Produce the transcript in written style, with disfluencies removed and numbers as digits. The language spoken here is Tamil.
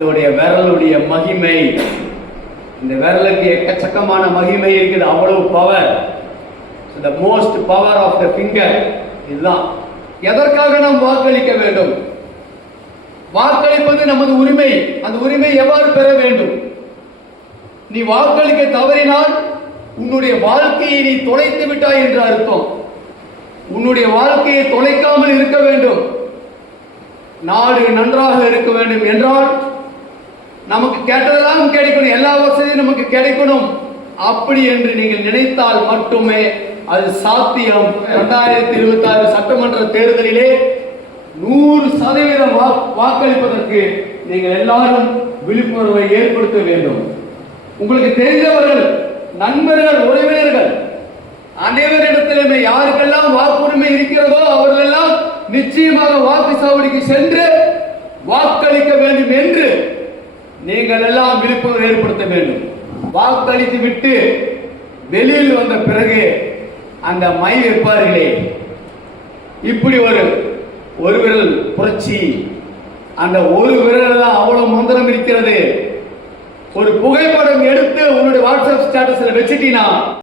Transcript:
விரலுடைய மகிமை, இந்த விரலுக்கு எக்கச்சக்கமான மகிமை இருக்குது, அவ்வளவு power. the most power of the finger. இதுதான் எதற்காக நாம் வாக்களிக்க வேண்டும். வாக்களிப்பது நமது உரிமை. அந்த உரிமை எவ்வாறு பெற வேண்டும்? நீ வாக்களிக்க தவறினால் உன்னுடைய வாழ்க்கையை நீ தொலைத்து விட்டாய் என்று அர்த்தம். உன்னுடைய வாழ்க்கையை தொலைக்காமல் இருக்க வேண்டும். நாடு நன்றாக இருக்க வேண்டும் என்றால் நமக்கு கேட்டதெல்லாம் கிடைக்கணும், எல்லா வசதியும் நமக்கு கிடைக்கணும். அப்படி என்று நீங்கள் நினைத்தால் மட்டுமே அது சாத்தியம். 2026 சட்டமன்ற தேர்தலிலே 100% வாக்களிப்பதற்கு நீங்கள் எல்லாரும் விழிப்புணர்வை ஏற்படுத்த வேண்டும். உங்களுக்கு தெரிந்தவர்கள், நண்பர்கள், உறவினர்கள் அனைவரிடத்திலுமே யாருக்கெல்லாம் வாக்குரிமை இருக்கிறதோ அவர்களெல்லாம் நிச்சயமாக வாக்கு சாவடிக்கு சென்று வாக்களிக்க வேண்டும் என்று நீங்கள் எல்லாம் விழிப்புணர்வு ஏற்படுத்த வேண்டும். வாக்களித்து விட்டு வெளியில் வந்த பிறகு அந்த மை வைப்பார்களே, இப்படி ஒரு விரல் புரட்சி, அந்த ஒரு விரல் தான் அவ்வளவு மந்திரம் இருக்கிறது. ஒரு புகைப்படம் எடுத்து உன்னுடைய வாட்ஸ்அப் ஸ்டேட்டஸ்ல வச்சுட்டீங்கன்னா